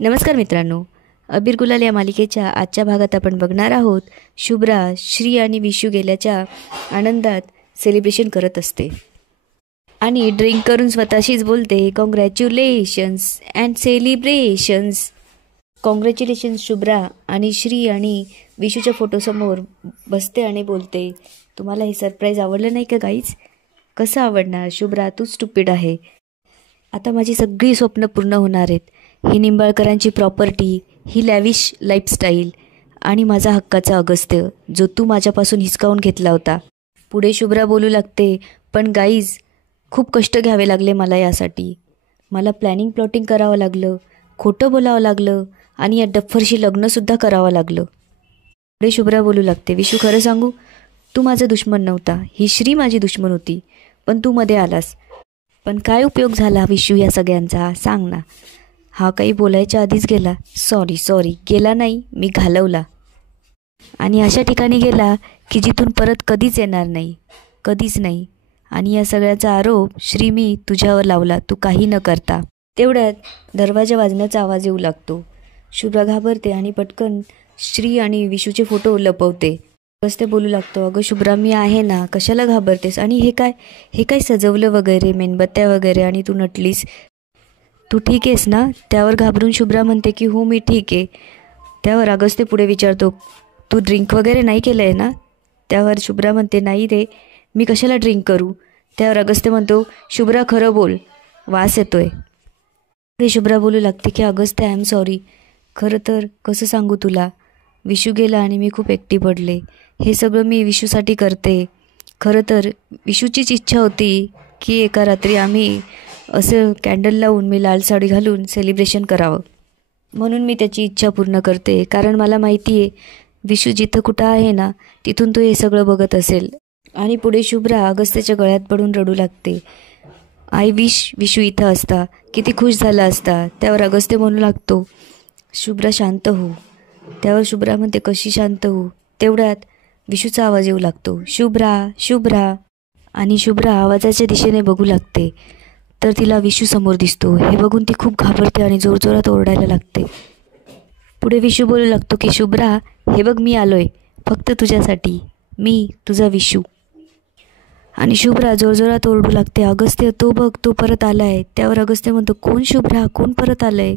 नमस्कार मित्रांनो, अबीर गुलाल या मालिकेच्या आजच्या भागात आपण बघणार आहोत. शुभ्रा श्री आणि विशू गेल्याच्या आनंदात सेलिब्रेशन करत असते आणि ड्रिंक करून स्वतःशीच बोलते, congratulations and celebrations. Congratulations Shubhra आणि श्री आणि विशूच्या फोटोसमोर बसते आणि बोलते, तुम्हाला हे सरप्राईज आवडलं नाही का गाईज? कसं आवडणार शुभ्रा, तू स्टुपिड आहे. आता माझी सगळी स्वप्न पूर्ण होणार आहेत. ही निंबाळकरांची प्रॉपर्टी, ही लॅविश लाईफस्टाईल आणि माझा हक्काचा अगस्त्य जो तू माझ्यापासून हिसकावून घेतला होता. पुढे शुभ्रा बोलू लागते, पण गाईज खूप कष्ट घ्यावे लागले मला यासाठी. मला प्लॅनिंग प्लॉटिंग करावं लागलं, खोटं बोलावं लागलं आणि या डफ्फरशी लग्नसुद्धा करावं लागलं. पुढे शुभ्रा बोलू लागते, विशू खरं सांगू, तू माझा दुश्मन नव्हता, ही श्री माझी दुश्मन होती, पण तू मध्ये आलास. पण काय उपयोग झाला विशू या सगळ्यांचा, सांग ना. हा काही बोलायच्या आधीच गेला. सॉरी गेला नाही, मी घालवला. आणि अशा ठिकाणी गेला की जिथून परत कधीच येणार नाही, कधीच नाही. आणि या सगळ्याचा आरोप श्री मी तुझ्यावर लावला, तू काही न करता. तेवढ्यात दरवाजा वाजण्याचा आवाज येऊ लागतो. शुभ्रा घाबरते आणि पटकन श्री आणि विशूचे फोटो लपवते. अगस्त्य बोलू लागतो, अगं शुभ्रा मी आहे ना, कशाला घाबरतेस? आणि हे काय सजवलं वगैरे, मेणबत्त्या वगैरे, आणि तू नटलीस, तू ठीक आहेस ना? त्यावर घाबरून शुभ्रा म्हणते की हो मी ठीक आहे. त्यावर अगस्त्य पुढे विचारतो, तू ड्रिंक वगैरे नाही केलं आहे ना? त्यावर शुभ्रा म्हणते, नाही रे, मी कशाला ड्रिंक करू? त्यावर अगस्त्य म्हणतो, शुभ्रा खरं बोल, वास येतोय. पुढे शुभ्रा बोलू लागते की अगस्त्य आय एम सॉरी, खरं तर कसं सांगू तुला, विशू गेला आणि मी खूप एकटी पडले. हे सगळं मी विशूसाठी करते. खरं तर विशूचीच इच्छा होती की एका रात्री आम्ही असं कॅन्डल लावून, मी लाल साडी घालून सेलिब्रेशन करावं. म्हणून मी त्याची इच्छा पूर्ण करते, कारण मला माहिती आहे विशू जिथं कुठं आहे ना, तिथून तो हे सगळं बघत असेल. आणि पुढे शुभ्रा अगस्त्याच्या गळ्यात पडून रडू लागते. आय विश विशू इथं असता, किती खुश झाला असता. त्यावर अगस्त्य म्हणू लागतो, शुभ्रा शांत हो. त्यावर शुभ्रा म्हणते, कशी शांत हो? तेवढ्यात विशूचा आवाज येऊ लागतो, शुभ्रा. आणि शुभ्रा आवाजाच्या दिशेने बघू लागते तर तिला विशू समोर दिसतो. हे बघून ती खूप घाबरते आणि जोरजोरात ओरडायला लागते. पुढे विशू बोलू लागतो की शुभ्रा, हे बघ मी आलोय फक्त तुझ्यासाठी, मी तुझा विशू. आणि शुभ्रा जोरजोरात ओरडू लागते, अगस्त्य तो बघ, तो परत आलाय. त्यावर अगस्त्य म्हणतो, कोण शुभ्रा, कोण परत आलंय?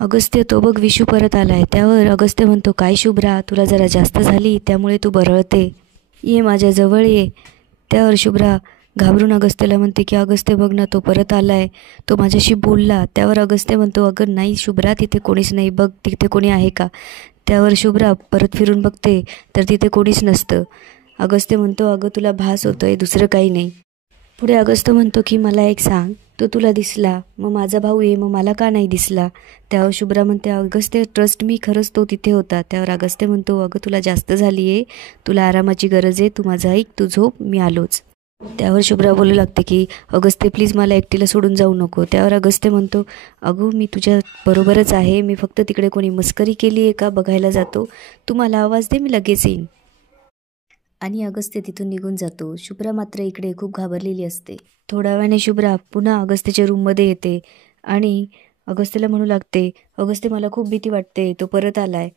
अगस्त्य, तो बघ विशू परत आलाय. त्यावर अगस्त्य म्हणतो, काय शुभ्रा, तुला जरा जास्त झाली त्यामुळे तू बरळते, ये माझ्या जवळ ये. त्यावर शुभ्रा घाबरून अगस्त्यला म्हणते की अगस्त्य बघ ना, तो परत आलाय, तो माझ्याशी बोलला. त्यावर अगस्त्य म्हणतो, अगं नाही शुभ्रा, तिथे कोणीच नाही, बघ तिथे कोणी आहे का? त्यावर शुभ्रा परत फिरून बघते तर तिथे कोणीच नसतं. अगस्त्य म्हणतो, अगं तुला भास होतोय, दुसरं काही नाही. पुढे अगस्त्य म्हणतो की मला एक सांग, तो तुला दिसला, मग माझा भाऊ आहे, मग मला का नाही दिसला? त्यावर शुभ्रा म्हणते, अगस्त्य ट्रस्ट मी, खरंच तो तिथे होता. त्यावर अगस्त्य म्हणतो, अगं तुला जास्त झाली आहे, तुला आरामाची गरज आहे, तू माझं ऐक, तू झोप, मी आलोच. त्यावर शुभ्रा बोलू लागते की अगस्त्य प्लीज मला एकटीला सोडून जाऊ नको. त्यावर अगस्त्य म्हणतो, अगं मी तुझ्या बरोबरच आहे, मी फक्त तिकडे कोणी मस्करी केली आहे का बघायला जातो, तू मला आवाज दे, मी लगेच येईन. आणि अगस्त्य तिथून निघून जातो. शुभ्रा मात्र इकडे खूप घाबरलेली असते. थोड्या वेळाने शुभ्रा पुन्हा अगस्त्याच्या रूममध्ये येते आणि अगस्त्यला म्हणू लागते, अगस्त्य मला खूप भीती वाटते, तो परत आलाय.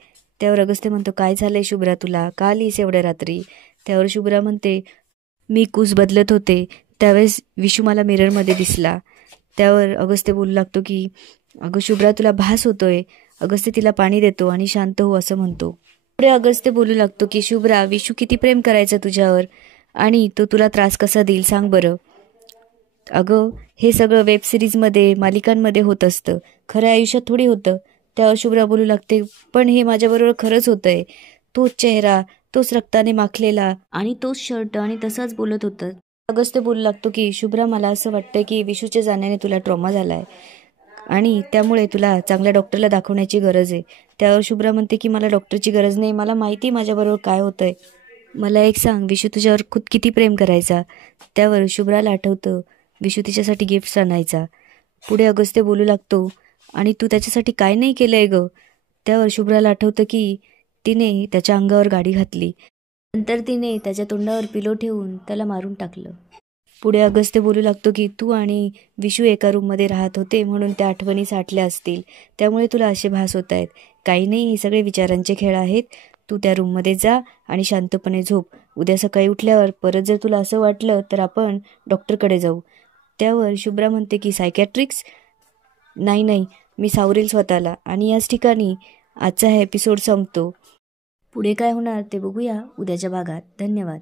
त्यावर अगस्त्य म्हणतो, काय झालंय शुभ्रा तुला, का आलीस एवढ्या रात्री? त्यावर शुभ्रा म्हणते, मी कूस बदलत होते त्यावेळेस विशू मला मिररमध्ये दिसला. त्यावर अगस्त्य बोलू लागतो की अगं शुभ्रा तुला भास होतोय. अगस्त्य तिला पाणी देतो आणि शांत हो असं म्हणतो. पुढे अगस्त्य बोलू लागतो की शुभ्रा, विशू किती प्रेम करायचा तुझ्यावर आणि तो तुला त्रास कसा देईल सांग बरं. अगं हे सगळं वेब सिरीजमध्ये, मालिकांमध्ये होत असतं, खऱ्या आयुष्यात थोडी होतं. त्यावर शुभ्रा बोलू लागते, पण हे माझ्याबरोबर खरंच होतंय, तोच चेहरा, तोच रक्ताने माखलेला आणि तोच शर्ट, आणि तसाच बोलत होतं. अगस्त्य बोलू लागतो की शुभ्रा मला असं वाटतं की विशूच्या जाण्याने तुला ट्रॉमा झालाय आणि त्यामुळे तुला चांगल्या डॉक्टरला दाखवण्याची गरज आहे. त्यावर शुभ्रा म्हणते की मला डॉक्टरची गरज नाही, मला माहिती माझ्याबरोबर काय होतंय, मला एक सांग, विशू तुझ्यावर खूप किती प्रेम करायचा. त्यावर शुभ्राला आठवतं विशू तिच्यासाठी गिफ्ट्स आणायचा. पुढे अगस्त्य बोलू लागतो, आणि तू त्याच्यासाठी काय नाही केलंय ग? त्यावर शुभ्राला आठवतं की तिने त्याच्या अंगावर गाडी घातली, नंतर तिने त्याच्या तोंडावर पिलो ठेवून त्याला मारून टाकलं. पुढे अगस्त्य बोलू लागतो की तू आणि विशू एका रूममध्ये राहत होते म्हणून त्या आठवणी साठल्या असतील, त्यामुळे तुला असे भास होत आहेत. काही नाही, हे सगळे विचारांचे खेळ आहेत. तू त्या रूममध्ये जा आणि शांतपणे झोप. उद्या सकाळी उठल्यावर परत जर तुला असं वाटलं तर आपण डॉक्टरकडे जाऊ. त्यावर शुभ्रा म्हणते की सायकॅट्रिक्स? नाही नाही, मी सावरेल स्वतःला. आणि याच ठिकाणी आजचा हा एपिसोड संपतो. पुढे काय होणार ते बघूया उद्याच्या भागात. धन्यवाद.